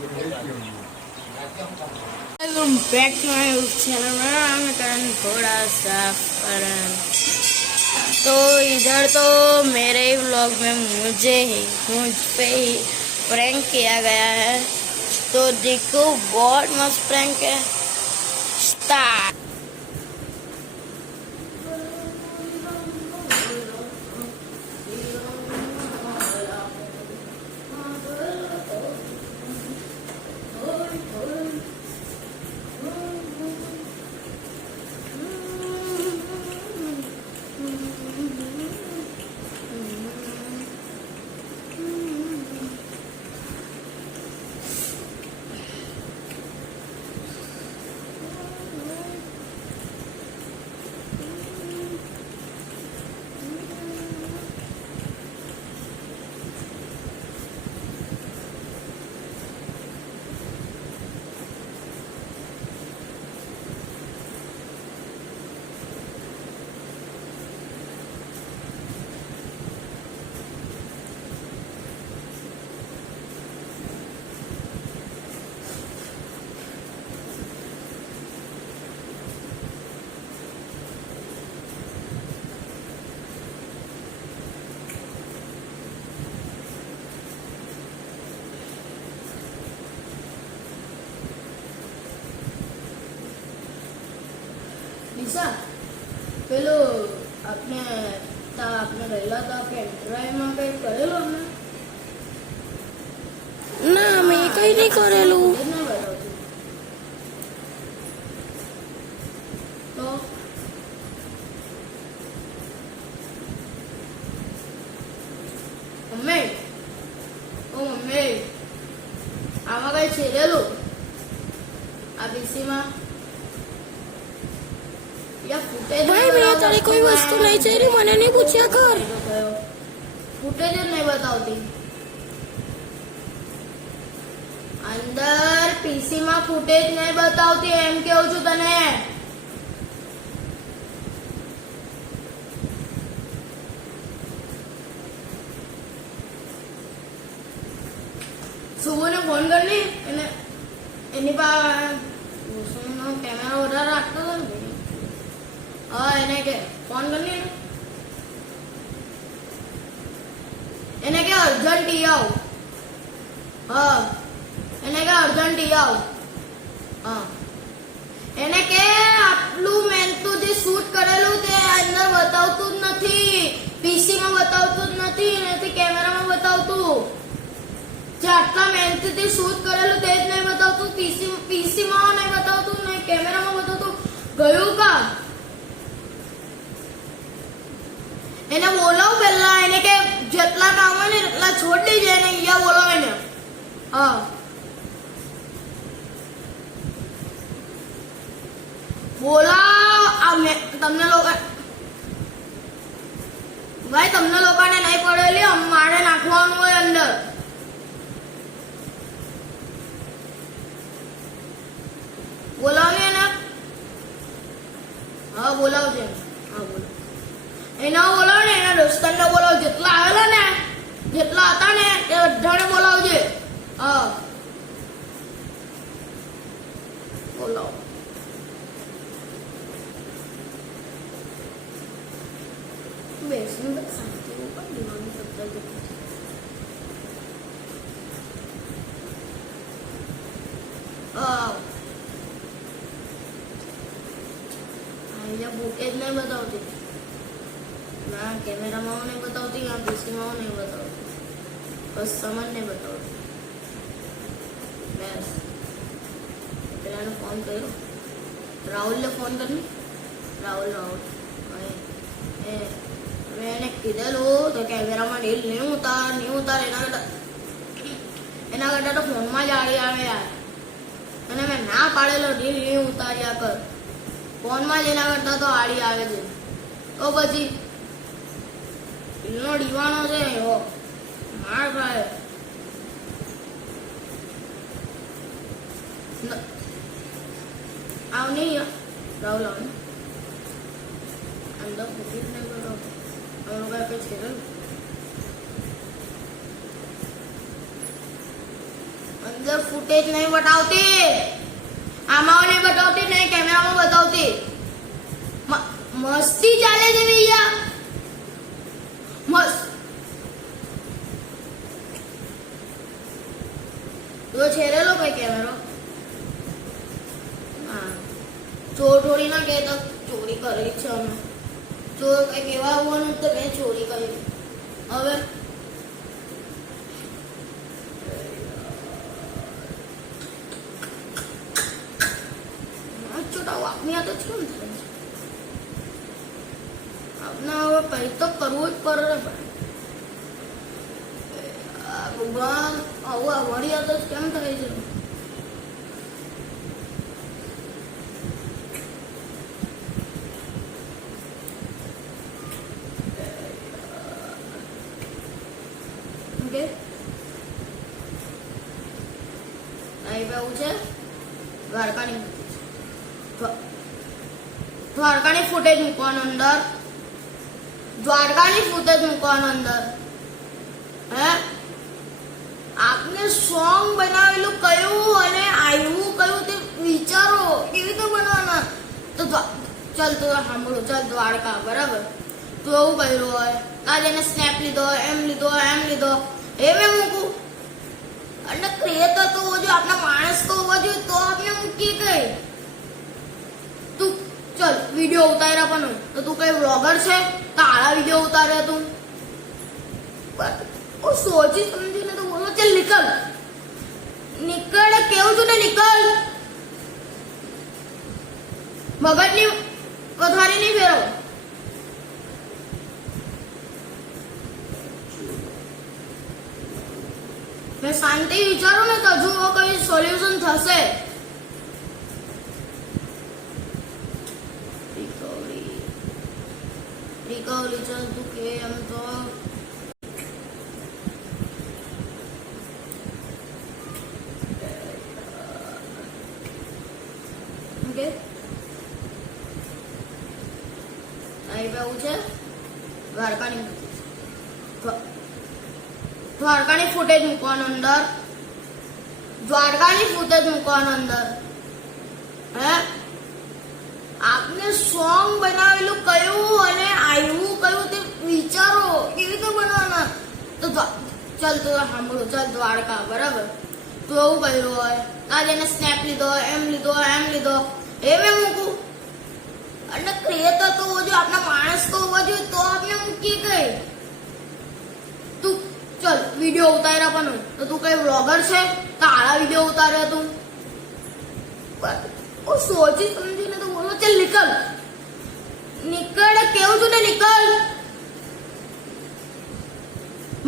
Welcome back to my channel. मैं करण थोड़ा सा करण। तो इधर तो मेरे ही व्लॉग में मुझ पे ही प्रैंक किया गया है। तो देखो बहुत मस्त प्रैंक है। स्टार्ट। दिशा પેલો આપણે રહેલા હતા પેનડ્રાઈવમાં કંઈ કરેલો ને? ના, મેં કંઈ નહીં કરેલું. તો મમ્મી આમાં કંઈ છેડેલું આ પીસીમાં? ભાઈ મેં તારી કોઈ વસ્તુ નહીં છે, મને નહીં પૂછ્યા કર. ફૂટેજ જ નહીં બતાવતી. અંદર પીસી માં ફૂટેજ નહીં બતાવતી એમ કેવું છું તને. સુબોને ફોન કરી એની પાસે કેમેરા વધારે રાખતો હતો ને. હા, એને કે ફોન કરી એને કે અર્જન્ટ આવ. હા, એને કે અર્જન્ટ આવ. હા, એને કે આટલું મેં તો જે શૂટ કરેલું તે અંદર બતાવતું જ નથી, પીસી માં બતાવતું જ નથી, નથી કેમેરામાં બતાવતું. જે આટલા મહેનતથી તે શૂટ કરેલું તે જ નહીં બતાવતું, પીસી માં નહીં બતાવતું, નહીં કેમેરામાં બતાવતું. ગયું કા? એને બોલાવ પહેલા. એને કે જેટલા કામ હોય ને એટલા છોડ દેજે, એને અહીંયા બોલાવે ને. હા, બોલાવ. તમને લોકો ભાઈ તમને લોકોને નહીં પડેલી, મારે નાખવાનું હોય અંદર. બોલાવ ને એને. હા, બોલાવજે. હા, બોલાવ. એના બોલાવ ને, એના દોસ્તારને બોલાવ. જેટલા આવેલા ને, જેટલા હતા ને એ બધાને બોલાવજે. હા, બોલાવ. બેસને શાંતિ ઉપર દિમાગની સત્તા જતી. અહીંયા ફૂટેજ નહીં બતાવતી. ના કેમેરામાં નહીં બતાવતી, આ પીસીમાં નહીં બતાવતી, બસ સામાન નહીં બતાવતી. બસ પેલાને ફોન કર્યો, રાહુલને ફોન કરી. રાહુલ મેં એને કીધેલું તો કેમેરામાં રીલ નહીં ઉતાર. એના કરતા તો ફોનમાં જ આડી આવે યાર. અને મેં ના પાડેલો રીલ નહીં ઉતાર્યા કર. ફોનમાં જ એના કરતા તો આડી આવે છે. તો પછી નો દીવાનો છે એવો માર ભાઈ. આવ નહીં રાહુલ આવ અંદર ફૂટી નહીં કરો. હવે કઈ છે અંદર ફૂટેજ નહીં બતાવતી, આમાં નહીં બતાવતી, નહીં કેમેરામાં બતાવતી. મસ્તી ચાલે છે ભૈયા, મસ્ત. તો છેરેલો કઈ કેમેરો, હા ચોર થોડી ના કહેતા ચોરી કરી છે અમે. ચોર કઈ કહેવા આવવાનું તો મેં ચોરી કરી. હવે છોટા આપની આ તો કેમ થાય છે? આપને હવે કઈ તો કરવું જ પડે. ભગવાન આવું આવડી આ તો કેમ થાય છે? ઓકે અહીં આવું છે દ્વારકાની ફૂટેજ મૂકવાનું અંદર, દ્વારકાની ફૂટેજ મૂકવાનું અંદર. હે આપને સોંગ બનાવેલું કયું અને આવ્યું કયું તે વિચારો, કેવી રીતે બનાવવાના. તો ચાલ તું સાંભળો, ચાલ દ્વારકા બરાબર, તું એવું કર્યું હોય, આજે એને સ્નેપ લીધો, એમ લીધો, એમ લીધો, એ મેં મૂકું. અને ક્રિએટર તો હોવો જોઈએ, આપણા માણસ તો હોવો જોઈએ, તો આપણે મૂકી ગઈ. તું ચલ વિડીયો ઉતાર્યા પણ તો તું કઈ વ્લોગર છે? તારા વિડીયો ઉતાર્યા તું? સોચી સમજીને તો બોલો. ચાલ નીકળ, નીકળ કેવું છું ને, નીકળ. મગજની વધારી નહીં ફેરવ. મેં શાંતિ વિચારું ને તો હજુ કઈ સોલ્યુશન થશે. રિકવરી ચાલ તું કે એમ તો ઓકે. અહીં આવું છે દ્વારકાની ફૂટેજ મૂકવાનું અંદર, દ્વારકાની ફૂટેજ મૂકવાનું અંદર. હે આપને સોંગ બનાવેલું કયું અને આવ્યું કયું તે વિચારો, કેવી રીતે બનાવવાના. તો ચાલ તું સાંભળો, ચાલ દ્વારકા બરાબર, તું એવું કર્યું હોય, આજે એને સ્નેપ લીધો, એમ લીધો, એમ લીધો, એ મેં મૂકું. અને ક્રિએટર તો હોવો જોઈએ, આપણા માણસ તો હોવો જોઈએ, તો આપણે મૂકી ગઈ. તું ચલ વિડીયો ઉતાર્યા પણ તો તું કઈ વ્લોગર છે? તારા વિડીયો ઉતાર્યા તું? સોચી સમજીને તો બોલો. ચાલ નીકળ, નીકળ કેવું છું ને, નીકળ.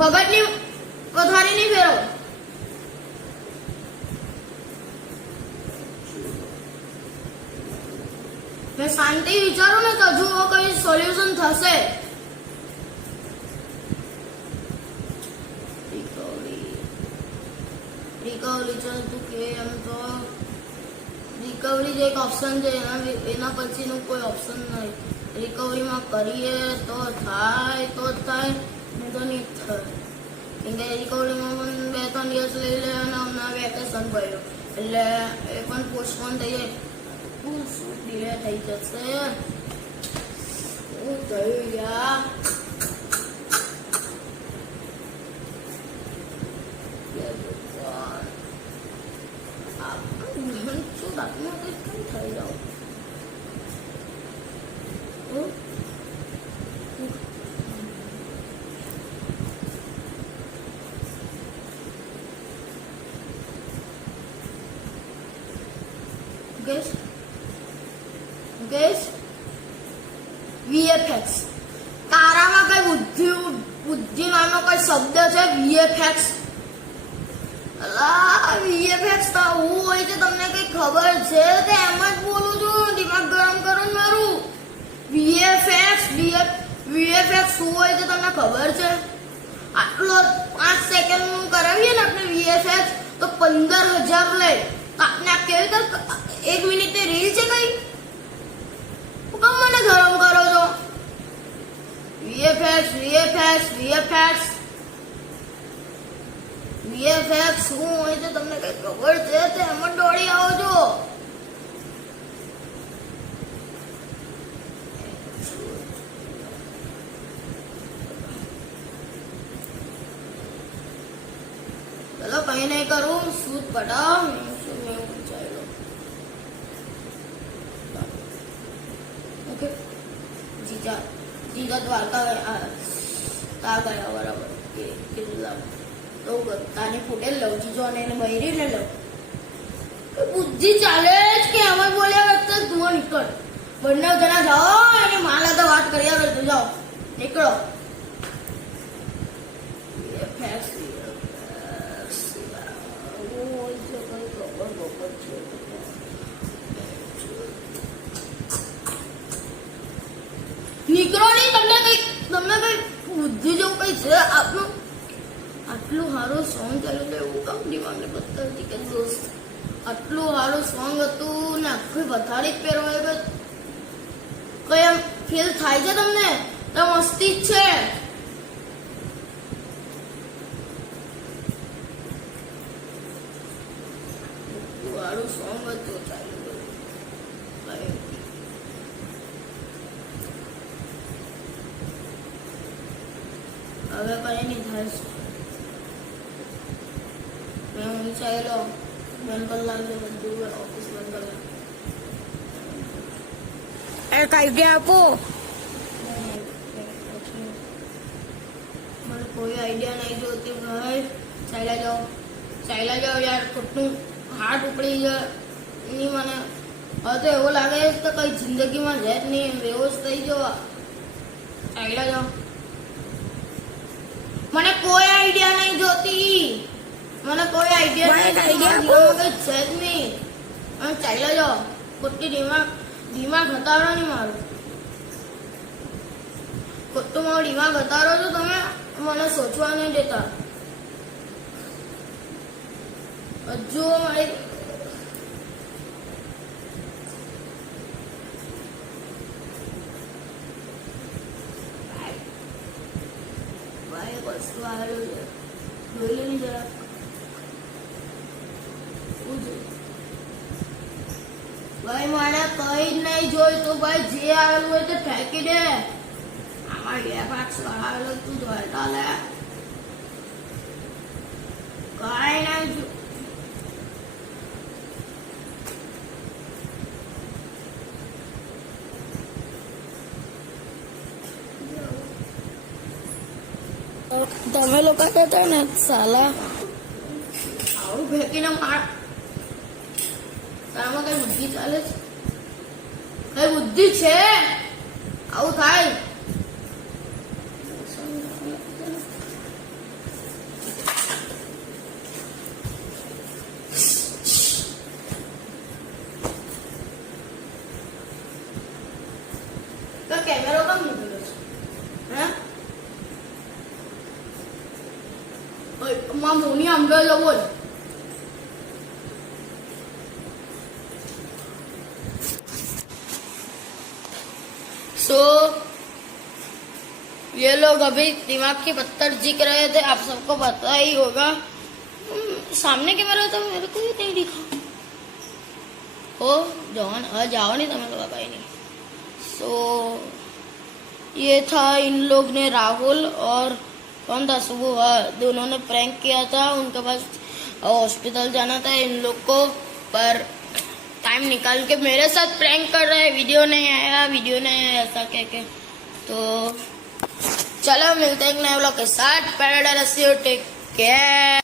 મગજની વધારી નહીં ફેરવ. મેં શાંતિ વિચારું ને તો હજુ કઈ સોલ્યુશન થશે. રિકવરી ચાલ તું કે એમ તો રિકવરી જે એક ઓપ્શન છે એના પછીનું કોઈ ઓપ્શન નહીં. રિકવરીમાં કરીએ તો થાય, તો જ થાય, નહીં તો નહીં થાય. કેમ કે રિકવરીમાં પણ 2-3 દિવસ લઈ લે અને હમણાં વેકેશન પડ્યું એટલે એ પણ પોસ્ટપોન થઈ જાય. શું ડિલે થઈ જશે? શું થયું યાર? શું રાતમાં કઈ કેમ થઈ જાવ? VFX તારામાં કઈ બુદ્ધિ નામનો કઈ શબ્દ છે? VFX VFX તો હું હોય છે, તમને કઈ ખબર છે? તે એમ જ બોલું છું, દિમાગ ગરમ કરો મારું. VFX શું હોય છે તમને ખબર છે? આટલો 5 સેકન્ડ નું કરાવીએ ને આપણે VFX તો 15,000 લે. આપને આ કેવી રીતે 1 મિનિટ ની રીલ છે કઈ? કેમ મને ગરમ કરો છો? VFX VFX શું હોય છે તમને કઈ ખબર છે? એમાં દોડી આવો છો. चलो कहीं नहीं करूं सूट पड़ा मैं चाहिए. ओके जीजा जीजा द्वारका ता गया बराबर તો તાની ફૂટેલ લઉં જીજો અને એને બહેરી ને લઉં. બુદ્ધિ ચાલે જ કે અમે બોલ્યા કરતા તું નીકળ. બંને જણા જાઓ એને માલા તો વાત કર્યા કરતો જાઓ નીકળો. નીકળો નહીં. તમને કઈ બુદ્ધિ જેવું કઈ છે આપનું? આટલું સારું સોંગ ચાલ્યું છે એવું કામ દિમાગને પથ્થરથી કે દોસ્ત? આટલું સારું સોંગ હતું ને આખી પથારી જ પહેરવાય કઈ એમ ફીલ થાય છે તમને? તો મસ્તી જ છે. સારું સોંગ હતું ચાલ્યું. હવે કઈ નહીં થાય. मैं ऊंचाई लो बंद कर लागे मजदूर ऑफिस बंद कर ए काय गया आपको મને કોઈ આઈડિયા નહીં જોતી ભાઈ. ચાલ્યા જાઓ યાર. ખોટું હાથ ઉપડી જાય નહીં મને. હવે તો એવું લાગે છે કે કઈ જિંદગીમાં રહે જ નહીં. બેહોશ થઈ જવા. ચાલ્યા જાઓ. મને કોઈ આઈડિયા નહીં જોતી. મને કોઈ આઈડિયા છે જ નહીં. ચાલ્યા જાઓ. ખોટી દિમાગ હતારો નહીં મારું. ખોટું મારો દિમાગ હતારો છો તમે. મને સોચવા નહીં દેતા. હજુ મારી વસ્તુ આવેલું છે જોઈ લે નહીં જરા. ભાઈ મારે કઈ જ નહીં જોઈતું ભાઈ. જે આવેલું હોય તે ફેંકી દે. આમાં VFX આવેલું તું જોઈતા લે. કઈ નહીં તમે લોકો કહેતા ને સાલા આવું ફેંકીને માર. તારામાં કઈ બુદ્ધિ ચાલે છે? કઈ બુદ્ધિ છે? આવું થાય? તો કેમેરો કેમ મૂકેલો છે? હે માં મોની અંદર બોલ. सो ये लोग अभी दिमाग के पत्थर जीक रहे थे. आप सबको पता ही होगा. सामने कैमरा था मेरे को ही नहीं दिखा. हो जवान जाओ नहीं तुम्हें लगा कहीं नहीं. सो ये था इन लोग ने राहुल और कौन था सुबह दोनों ने प्रैंक किया था. उनके पास हॉस्पिटल जाना था इन लोग को. पर टाइम निकाल के मेरे साथ प्रैंक कर रहे हैं. वीडियो नहीं आया ऐसा कह के. तो चलो मिलते हैं एक नए व्लॉग के साथ. Paradise take care.